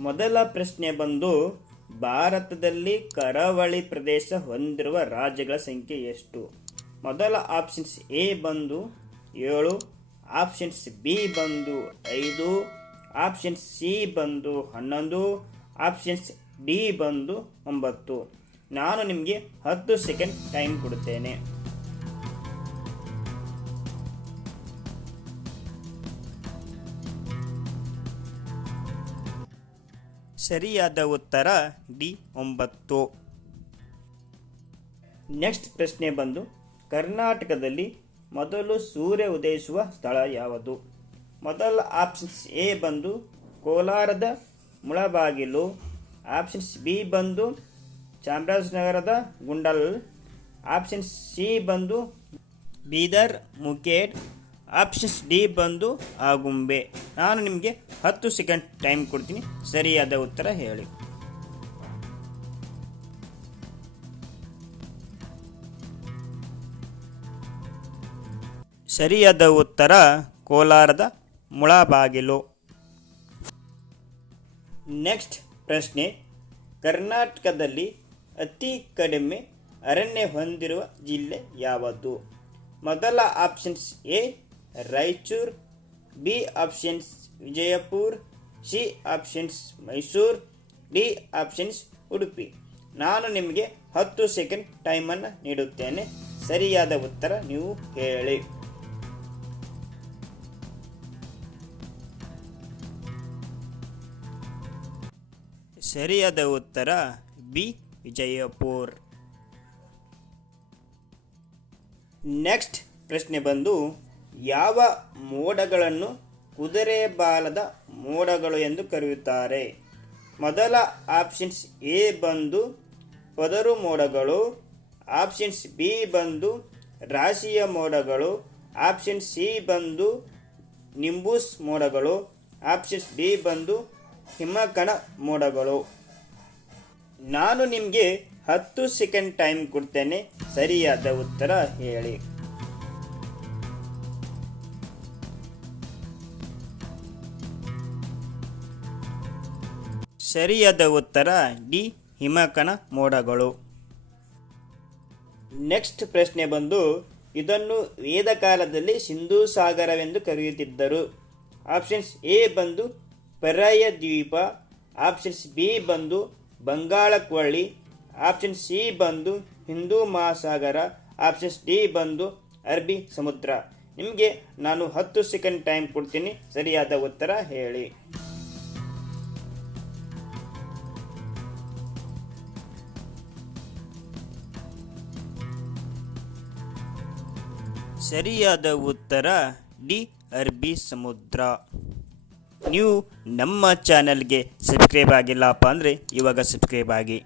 ಮೊದಲ ಪ್ರಶ್ನೆ ಬಂದು, ಭಾರತದಲ್ಲಿ ಕರಾವಳಿ ಪ್ರದೇಶ ಹೊಂದಿರುವ ರಾಜ್ಯಗಳ ಸಂಖ್ಯೆ ಎಷ್ಟು? ಮೊದಲ ಆಪ್ಷನ್ಸ್ ಎ ಬಂದು ಏಳು ಆಪ್ಷನ್ಸ್ ಬಿ ಬಂದು ಐದು ಆಪ್ಷನ್ಸ್ ಸಿ ಬಂದು ಹನ್ನೊಂದು ಆಪ್ಷನ್ಸ್ ಡಿ ಬಂದು ಒಂಬತ್ತು. ನಾನು ನಿಮಗೆ ಹತ್ತು ಸೆಕೆಂಡ್ ಟೈಮ್ ಕೊಡುತ್ತೇನೆ. ಸರಿಯಾದ ಉತ್ತರ ಡಿ ಒಂಬತ್ತು. ನೆಕ್ಸ್ಟ್ ಪ್ರಶ್ನೆ ಬಂದು, ಕರ್ನಾಟಕದಲ್ಲಿ ಮೊದಲು ಸೂರ್ಯ ಉದಯಿಸುವ ಸ್ಥಳ ಯಾವುದು? ಮೊದಲ ಆಪ್ಷನ್ಸ್ ಎ ಬಂದು, ಕೋಲಾರದ ಮುಳಬಾಗಿಲು. ಆಪ್ಷನ್ಸ್ ಬಿ ಬಂದು, ಚಾಮರಾಜನಗರದ ಗುಂಡಲ್. ಆಪ್ಷನ್ಸ್ ಸಿ ಬಂದು, ಬೀದರ್ ಮುಕೇಡ್ ಆಪ್ಷನ್ಸ್ ಡಿ ಬಂದು ಆಗುಂಬೆ ನಾನು ನಿಮಗೆ ಹತ್ತು ಸೆಕೆಂಡ್ ಟೈಮ್ ಕೊಡ್ತೀನಿ. ಸರಿಯಾದ ಉತ್ತರ ಹೇಳಿ. ಸರಿಯಾದ ಉತ್ತರ ಕೋಲಾರದ ಮುಳಬಾಗಿಲು. ನೆಕ್ಸ್ಟ್ ಪ್ರಶ್ನೆ. ಕರ್ನಾಟಕದಲ್ಲಿ ಅತಿ ಕಡಿಮೆ ಅರಣ್ಯ ಹೊಂದಿರುವ ಜಿಲ್ಲೆ ಯಾವುದು? ಮೊದಲ options A Raichur, B options Vijayapura, C options Mysuru, D options Udupi. ನಾನು ನಿಮಗೆ ಹತ್ತು ಸೆಕೆಂಡ್ ಟೈಮನ್ನು ನೀಡುತ್ತೇನೆ. ಸರಿಯಾದ ಉತ್ತರ ನೀವು ಹೇಳಿ. ಸರಿಯಾದ ಉತ್ತರ ಬಿ ವಿಜಯಪುರ್. ನೆಕ್ಸ್ಟ್ ಪ್ರಶ್ನೆ ಬಂದು ಯಾವ ಮೋಡಗಳನ್ನು ಕುದುರೆ ಬಾಲದ ಮೋಡಗಳು ಎಂದು ಕರೆಯುತ್ತಾರೆ? ಮೊದಲ ಆಪ್ಷನ್ಸ್ ಎ ಬಂದು ಪದರು ಮೋಡಗಳು, ಆಪ್ಷನ್ಸ್ ಬಿ ಬಂದು ರಾಶಿಯ ಮೋಡಗಳು ಆಪ್ಷನ್ ಸಿ ಬಂದು ನಿಂಬೂಸ್ ಮೋಡಗಳು, ಆಪ್ಷನ್ಸ್ ಡಿ ಬಂದು ಹಿಮಕಣ ಮೋಡಗಳು. ನಾನು ನಿಮಗೆ ಹತ್ತು ಸೆಕೆಂಡ್ ಟೈಮ್ ಕೊಡ್ತೇನೆ. ಸರಿಯಾದ ಉತ್ತರ ಹೇಳಿ. ಸರಿಯಾದ ಉತ್ತರ ಡಿ ಹಿಮಕಣ ಮೋಡಗಳು. ನೆಕ್ಸ್ಟ್ ಪ್ರಶ್ನೆ ಬಂದು, ಇದನ್ನು ವೇದ ಕಾಲದಲ್ಲಿ ಸಿಂಧೂ ಸಾಗರವೆಂದು ಕರೆಯುತ್ತಿದ್ದರು. ಆಪ್ಷನ್ಸ್ ಎ ಬಂದು ಪರ್ಯಾಯ ದ್ವೀಪ ಆಪ್ಷನ್ಸ್ ಬಿ ಬಂದು ಬಂಗಾಳ ಕೊಳ್ಳಿ ಆಪ್ಷನ್ ಸಿ ಬಂದು ಹಿಂದೂ ಮಹಾಸಾಗರ ಆಪ್ಷನ್ಸ್ ಡಿ ಬಂದು ಅರಬಿ ಸಮುದ್ರ. ನಿಮಗೆ ನಾನು ಹತ್ತು ಸೆಕೆಂಡ್ ಟೈಮ್ ಕೊಡ್ತೀನಿ, ಸರಿಯಾದ ಉತ್ತರ ಹೇಳಿ. ಸರಿಯಾದ ಉತ್ತರ ಡಿ ಅರಬ್ಬಿ ಸಮುದ್ರ. ನೀವು ನಮ್ಮ ಚಾನಲ್ಗೆ ಸಬ್ಸ್ಕ್ರೈಬ್ ಆಗಿಲ್ಲಪ್ಪ ಅಂದರೆ ಇವಾಗ ಸಬ್ಸ್ಕ್ರೈಬ್ ಆಗಿ.